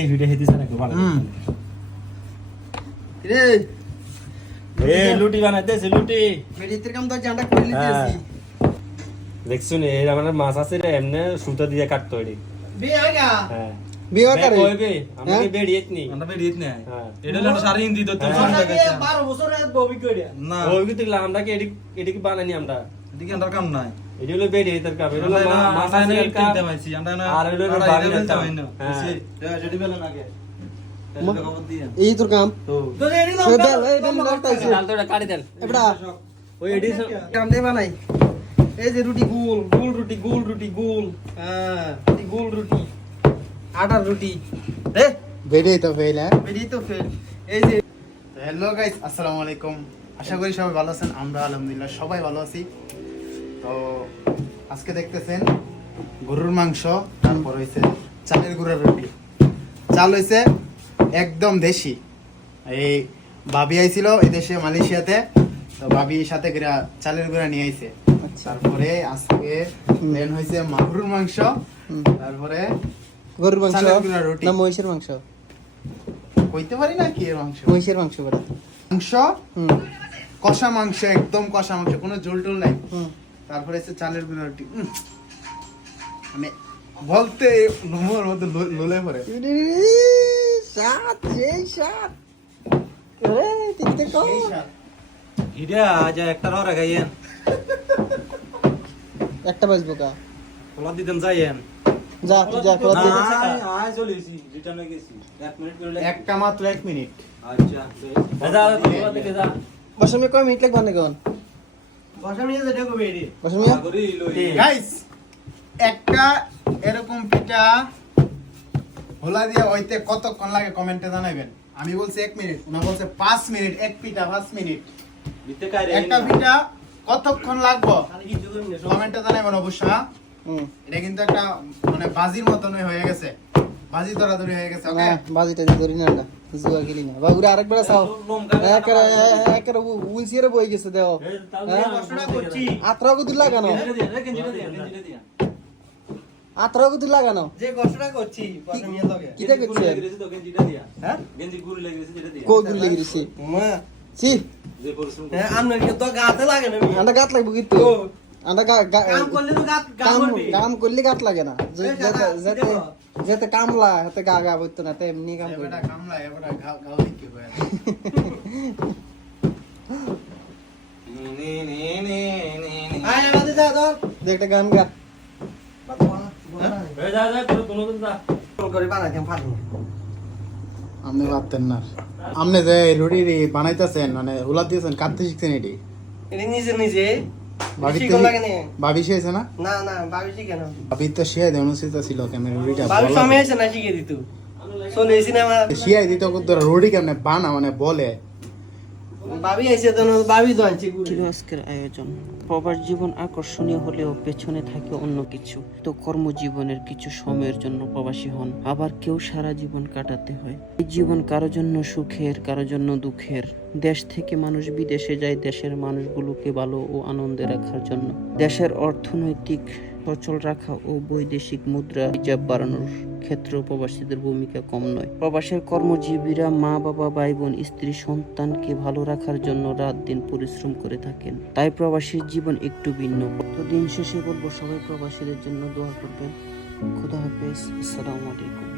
এই ভিডিও হেদিস না ভালো রে এ লুটি বানাইতেছে লুটি মেডিতের কাম তো জানটা করে লিতেছি দেখছুন এই আমাদের মাছ আছে রে এমনে সুতা দিয়ে কাটতো এডি বে আগা হ্যাঁ বিয়া করে কইবে আমাকে বেড়িয়েত নি আমরা বেরিয়ে নে হ্যাঁ এটা হলো সারি হিন্দি তো তুমি হ্যাঁ। শুনতে গেছে 12 বছর আগে ববি কইরা না ওই কি দেখলা আমরা কি এডি কি বানানি আমরা এদিকে আমরা কাম নাই এডি হলো বেড়িয়েতের কাপ এডি হলো মাছ আছে না কাপ কিনতে পাইছি আমরা না আর হলো বাড়ি যেতাম হ্যাঁ সেটি বেলা নাগে খবর দিয়ে এই তোর কাম তো তো এডি নাম দেল এই দেল লাগতাছে ডাল তো কাটি দেন এবড়া ওই এডি কাম দে বানাই এই যে রুটি গোল গোল রুটি গোল রুটি গোল হ্যাঁ এই গোল রুটি আটার রুটি রে বেড়ে তো ফেলা বেরি তো ফেল এই যে হ্যালো গাইস আসসালামু আলাইকুম আশা করি সবাই ভালো আছেন আমরা আলহামদুলিল্লাহ সবাই ভালো আছি তো আজকে দেখতেছেন গরুর মাংস তারপর হইছে চালের গুঁড়ার রুটি চাল হইছে একদম দেশি এই ভাবি আইছিল এই দেশে মালয়েশিয়াতে তো ভাবির সাথে করে চালের গুঁড়া নিয়ে আইছে তারপরে আজকে মেন হইছে গরুর মাংস তারপরে গরুর মাংস চালের গুঁড়ার রুটি। না মহিষের মাংস কইতে পারি না কি এর মাংস মহিষের মাংস বড় মাংস হুম কষা মাংস একদম কষা মাংস কোনো ঝোল টোল নাই হুম তারপরে হচ্ছে চালের গুঁড়া রুটি মানে বলতে লোমর মধ্যে লোলে পড়ে সাত এই সাত এ তিনটে কো এই স্বাদ। ইডা আজ একটা ররে গাইয়েন একটা বাজবো কা খোলা দিতেন যাইয়েন যা তুই যা খোলা দে আয় চলেছি রিটার্ন হয়ে গেছি 1 মিনিট করে একটা মাত্র 1 মিনিট আচ্ছা যা তোমরা দেখে যা বসমে কয় মিনিট লাগবে না কোন বসা মিয়া যেটা কই বেরি বসমে আগরি লই গাইস একটা এরকম পিঠা হোলা দিয়ে হইতে কতক্ষণ লাগে কমেন্টে জানাবেন আমি বলছি 1 মিনিট উনি বলছে 5 মিনিট এক পিঠা 5 মিনিট দিতে কারে একটা পিঠা কতক্ষণ লাগবে আমি কিছু করি না কমেন্টে জানাবেন অবশ্যই হ্যাঁ? হুম এটা কিন্তু একটা মানে বাজির মতনই হয়ে গেছে বাজি ধরাধরি হয়ে গেছে ওকে না বাজিটা দি ধরি না না জুয়া গেলি না বাবুরা আরেকবার চাও একরা একরা উলসিরে বই গেছে দেও কষ্টটা করছি আত্রা গুদি লাগানো আত্রা গুদি লাগানো যে কষ্টটা করছি বসা মিয়া লগে কিটা করছে হ্যাঁ কো গুলি লাগিছে মা সি হ্যাঁ আমনের কি তো গাতে লাগে না আন্ডা গাত লাগবে কিন্তু ও আন্ডা কাম করলে তো গাত কাম করবি কাম করলে গাত লাগে না যেতে যেতে কামলা হাতে গা গা বইতো না তেমনি কাম করে এবারে কামলা এবারে গাও কি হয়ে আয় আমাদের যা তো দেখটা গান গা যা যা কোনো যা করে বানাইতাম ফাটবো আপনি ভাবতেন না আপনি যে রুটি বানাইতেছেন মানে হুলা দিয়েছেন কাটতে শিখছেন এটি এটা নিজে নিজে ভাবি শিখো লাগে না ভাবি শিখেছে না না না ভাবিছি কেন ভাবি তো শিয়াই দেয় অনুষ্ঠিত ছিল ক্যামেরা রুটিটা ভাবি সময় আছে না শিখে দিত চলে এসি না আমার শিয়াই দিত ধরো রুটি কেমনে বানা মানে বলে ভাবি এসে তো ভাবি তো আনছি ছিল আজকের আয়োজন। প্রবাস জীবন আকর্ষণীয় হলেও পেছনে থাকে অন্য কিছু। তো কর্মজীবনের কিছু সময়ের জন্য প্রবাসী হন, আবার কেউ সারা জীবন কাটাতে হয়। এই জীবন কারো জন্য সুখের, কারো জন্য দুঃখের। দেশ থেকে মানুষ বিদেশে যায় দেশের মানুষগুলোকে ভালো ও আনন্দে রাখার জন্য। দেশের অর্থনৈতিক সচল রাখা ও বৈদেশিক মুদ্রা রিজার্ভ বাড়ানোর ক্ষেত্রেও প্রবাসীদের ভূমিকা কম নয়। প্রবাসের কর্মজীবীরা মা বাবা ভাই বোন স্ত্রী সন্তানকে ভালো রাখার জন্য রাত দিন পরিশ্রম করে থাকেন। তাই প্রবাসীর জীবন একটু ভিন্ন। তো দিন শেষে বলবো সবাই প্রবাসীদের জন্য দোয়া করবেন। খোদা হাফেজ, আসসালামু আলাইকুম।